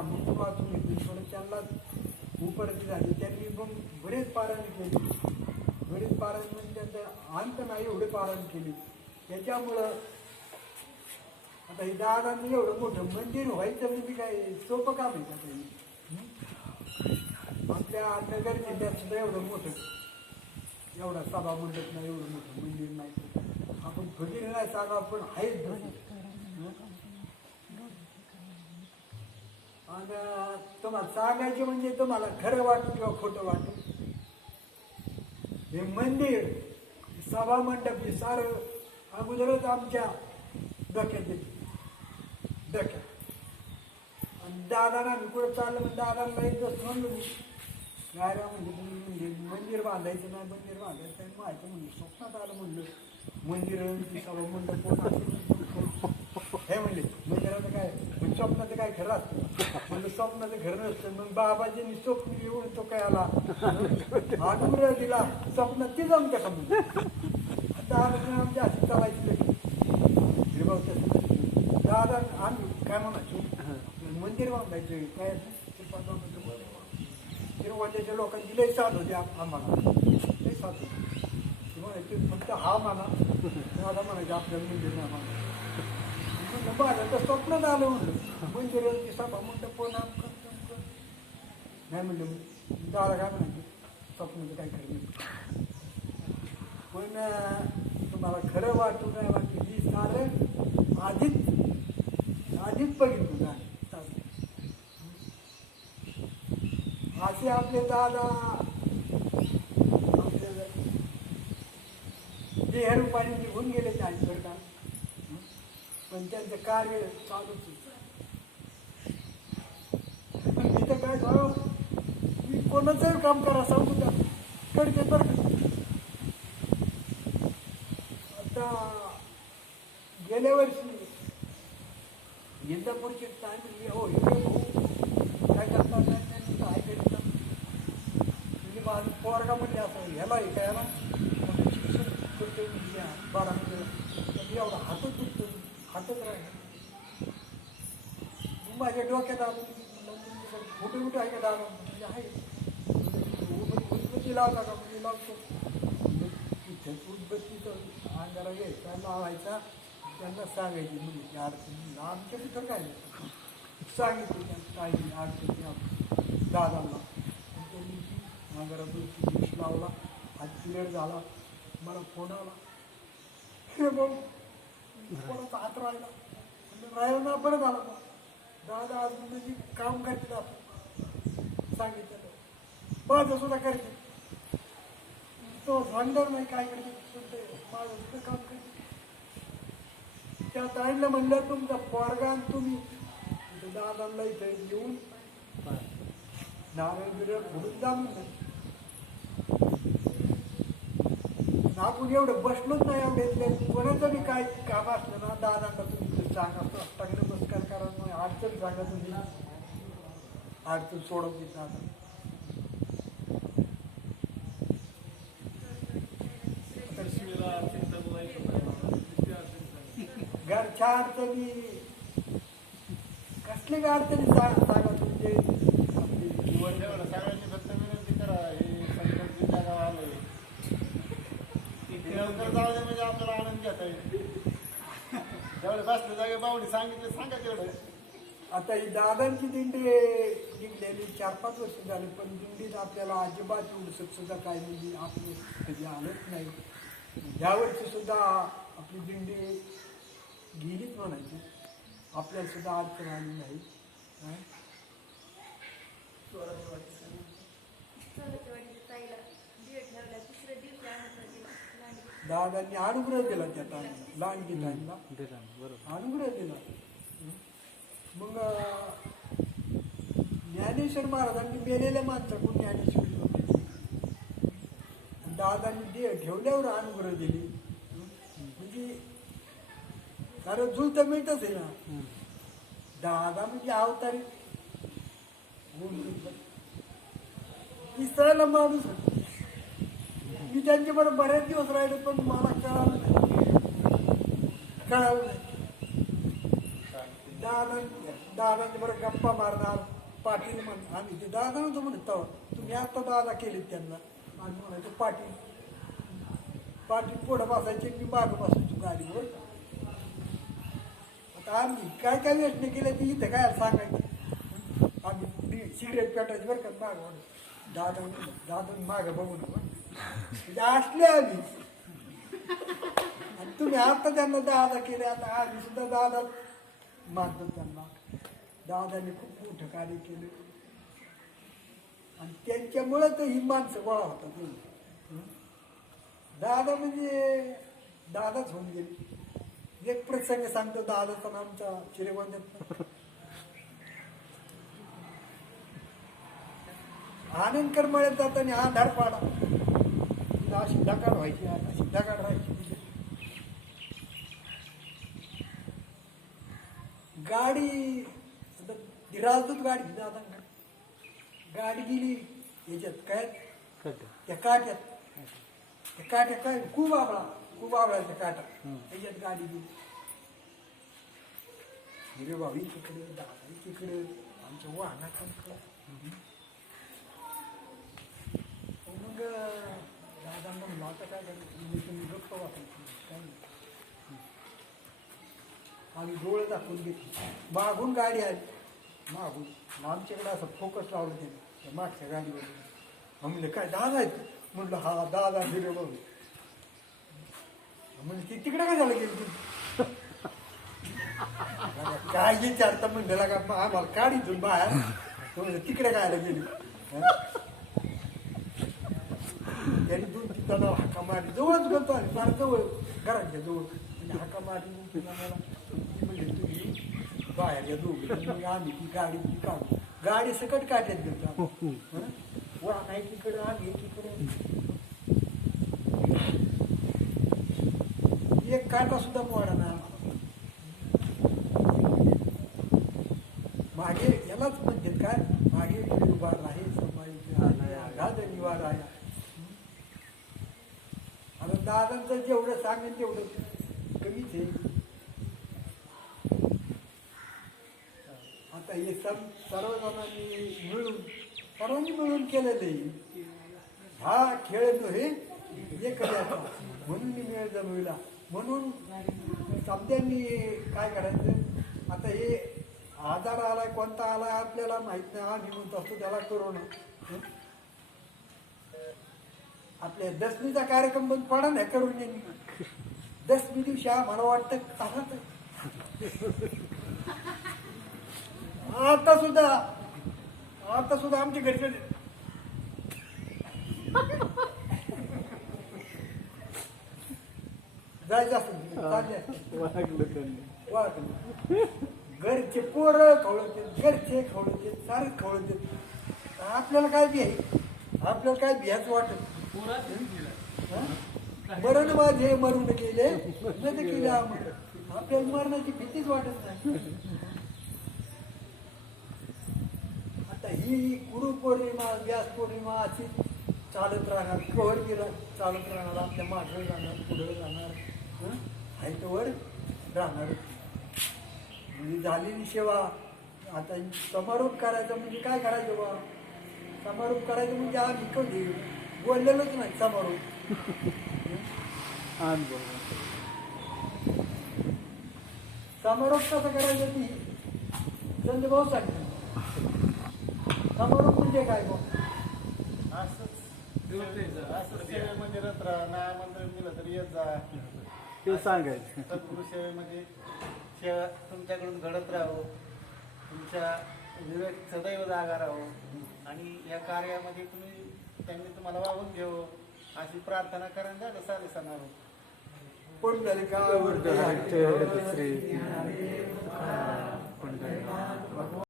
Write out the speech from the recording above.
ब्राह्मण वाचून घेतली पण त्यांना उपरती झाली. त्यांनी मग बरेच पारायण केले. बरेच पारायण म्हणजे त्यांचं अंत नाही एवढे पारायण केली. त्याच्यामुळं आता हे दादांनी एवढं मोठं मंदिर व्हायचं म्हणजे काय सोपं काम आहे का काही? आपल्या नगर जिल्ह्यात सुद्धा एवढं मोठं एवढा सभा मंडप नाही एवढं मोठं मंदिर नाही. आपण फकीर नाही सांगा आपण आहेच तसे. आणि तुम्हाला सांगायचे म्हणजे तुम्हाला खरं वाटू किंवा खोटं वाटू. हे मंदिर सभा मंडप हे सारं अगोदरच आमच्या डोक्यात येते. डोक्यात. आणि दादाला मी कुठं चाललं म्हणजे दादाला एक दिवस म्हणलो मी. काय म्हणजे मंदिर बांधायचं नाही मंदिर बांधायचं नाही माहिती म्हणजे स्वप्नात आलं म्हणलं. मंदिर सभा मंडप हे म्हणले. मंदिराचं काय? म्हणजे स्वप्नाचं काय खरं असतं? म्हणलं स्वप्नाचं खरं नसतं. मग बाबाजींनी स्वप्न येऊन तो काय आला? आठवड्या दिला. स्वप्नात ती जाऊन का म्हणलं आता आम्ही आमच्या अशी चालायची दादा आम्ही काय म्हणायचो? मंदिर बांधायचं काय? तिरुवंजाच्या लोकांची लई साथ होती आम- आम्हाला. लई साथ होती. म्हणायचे फक्त हा म्हणा. दादा म्हणायचे आपल्याला मंदिर नाही म्हणा. म्हणलं बरं तर स्वप्न झालं म्हणलं. मंदिराची सभा म्हणतो पण नाही म्हणलं दादा काय म्हणायचं? स्वप्नाचं काय खरं नाही. पण तुम्हाला खरं वाटू काय वाटतं ही कारण आधीच आधीच बघितलं झालं असे आपले दादा आपले देहरूपाने निघून गेले ते आईकडे पण त्यांचं कार्य चालूच तिथं काय झालं? मी कोणाचंही काम करा सांगू द्या. करते बरं आता गेल्या वर्षी इंदापूरचे टाइम हो काय करतात काय काय करतात म्हणजे माझं पोरगा म्हणजे असं ह्याला हे काय ना शिक्षण करतो म्हणजे बारामध्ये एवढा हातच दुखतो हातच राहिला माझ्या डोक्यात आलं. कुठे कुठे आहे का दादा म्हणजे आहे. लावला का म्हणजे लावतो. तिथे उदबत्तीचं अंगाला घ्यायचा लावायचा? त्यांना सांगायची मुलीची अडचणी आमच्या तिथं काय सांगितलं काय नाही अडचणी आप- दादाला आणि त्यांनी ती अंगारातून दिवस लावला. हात क्लिअर झाला. मला फोन आला. हे बघ कोणाचा हात राहिला? राहिला ना बरं झालं मग दादा आज म्हणजे काम करतील आपण सांगितलं माझं सुद्धा करते तो भांडर नाही काय करते पण माझं सुद्धा काम करते त्या ताईला म्हणलं तुमचा पोरगा तुम्ही. दादांना इथे येऊन नारळ बिरळ म्हणून जाणून नाही. आपण एवढं बसलोच नाही एवढे कोणाचं बी काय काम असलं ना दादांना तुम्ही सांगा अष्टांग नमस्कार करा मग अडचण सांगा तुम्ही अडचण सोडत देत दादा घरच्या अडचणी कसली काय अडचणी सांगा तुमचे आपली जीवन एवढं सगळ्यांनी फक्त विनंती करा हे संकट जे जगावर आलंय ते लवकर जाऊ दे म्हणजे आपल्याला आनंद घेता येईल. जेवढे बसले जागे बावडी सांगितलं सांगा तेवढं. आता ही दादांची दिंडी निघलेली चार पाच वर्ष झाली पण दिंडीत आपल्याला अजिबात एवढं सुद्धा काय म्हणजे आपले कधी आलंच नाही. यावर्षी सुद्धा आपली दिंडी गेलीच म्हणायची. आपल्याला सुद्धा अडचण आली नाही. हा? दादांनी अनुग्रह दिला त्या ताईला लहानगी ताईला अनुग्रह दिला. मग ज्ञानेश्वर महाराजांनी मेलेल्या माणसाकडून ज्ञानेश्वर होते? दादांनी दे ठेवल्यावर अनुग्रह दिले. म्हणजे कारण जुळतं मिळतच आहे ना. दादा म्हणजे अवतारी. दिसायला माणूस आहे. मी त्यांच्याबरोबर बऱ्याच दिवस राहिले पण मला कळालं नाही. कळालं नाही. दादा दादांच्या बरं गप्पा मारणार पाटील म्हण आम्ही ते दादा नव्हतं म्हणतो तुम्ही आता दादा केले त्यांना. आम्ही म्हणायचं पाटील पाटील पुढं बसायचे मी मागं बसायचो गाडीवर. आता आम्ही काय काय व्यसन केलं ते इथं काय सांगायचं? आम्ही सिगरेट पेटायची बरं का मागं दादा दादा मागं बघू. नका म्हणजे असले आम्ही. आणि तुम्ही आता त्यांना दादा केले आता आम्ही सुद्धा दादा मानतो त्यांना. दादाने खूप मोठं कार्य केलं. आणि त्यांच्यामुळं तर ही माणसं गोळा होतात. दादा म्हणजे दादाच होऊन गेले. एक प्रसंग सांगतो दादाचा नाव आमचा चिरेबंधात आनंद करमळ्यात जाताना आधार पाडा. तिला अशी दगाड व्हायची अशी दगाड व्हायची गाडी आता राजदूत गाडी दादा गाडी गेली याच्यात काय? त्या काट्यात. त्या काट्या काय? खूप आवळा खूप आवळाच्या काटा. त्याच्यात गाडी गेली. हिरे भावी तिकडे दादा तिकडे आमच्या वाहनात मग दादांना म्हणलं आता काय करायचं म्हणजे तुम्ही गप्प वाटायची काय नाही. आम्ही डोळे दाखवून घेतली. मागून गाडी आली. मागून. मग आमच्याकडे असं फोकस लावलं त्याने मागच्या गाडीवर. म्हणलं काय दादा आहेत म्हणलं हा दादा हिरे बघ म्हणजे ती तिकडे काय झालं गेली ती? काय विचारता म्हणलं का मग आम्हाला काढीतून बाहेर. तिकडे काय गेली? त्यांनी दोन जणांना हाका मारली जवळच आम्ही फार जवळ घराच्या जवळ हाका मारली दोन तीन जणांना ती म्हणजे तुम्ही बाहेर या दोघे मग आम्ही ती गाडी ती काढू गाडी सकट काट्यात गेलो? वा नाही तिकडे आम्ही तिकडे एक काटा सुद्धा मोडा ना मागे यालाच म्हणतात काय मागे उभा आहे समाज निवार आहे आता दादांचं जेवढं सांगेन तेवढं कमीच आहे. आता हे सम सर्वजणांनी मिळून सर्वांनी मिळून केलेलं आहे. हा खेळ जो हे एखाद्याचा. म्हणून मी मिळेल जमविला. म्हणून समद्यांनी काय करायचं? आता हे आजार आलाय कोणता आलाय आपल्याला माहीत नाही. आम्ही म्हणतो असतो त्याला करोना. आपल्या दसमीचा कार्यक्रम बंद पडा नाही करून दसमी दिवशी मला वाटतं आता सुद्धा आता सुद्धा आमच्या घरचे जायचं तुम्ही. घरचे पोरं खवळते घरचे खवळते सारे खवळते. आपल्याला काय बी आहे? आपल्याला काय बिहाच वाटत? मरण माझे मरून गेले न केले आम्हाला. आपल्याला मरणाची भीतीच वाटत नाही आता ही गुरुपौर्णिमा व्यास पौर्णिमा अशी चालत राहणार कवर गेला चालत राहणार आपल्या मागे राहणार पुढे राहणार हं? तोवर राहणार म्हणजे झालेली सेवा आता समारोप करायचा म्हणजे काय करायचं बा समारोप करायचं म्हणजे आम्ही कधी बोललेलोच नाही समारोप अनुभव समारोप कसा करायचा ती? संजय भाऊ सांगतो. समारोप म्हणजे काय बा असंच. राहा ना आमंत्रण दिलं तर येत जा. ते सांगायचं. सद्गुरु सेवेमध्ये सेवा तुमच्याकडून घडत राहो. तुमच्या विवेक सदैव जागा राहो. आणि या कार्यामध्ये तुम्ही त्यांनी तुम्हाला वाहून घेऊ. अशी प्रार्थना करून झालं सारे समारोप कोण झाले का दुसरी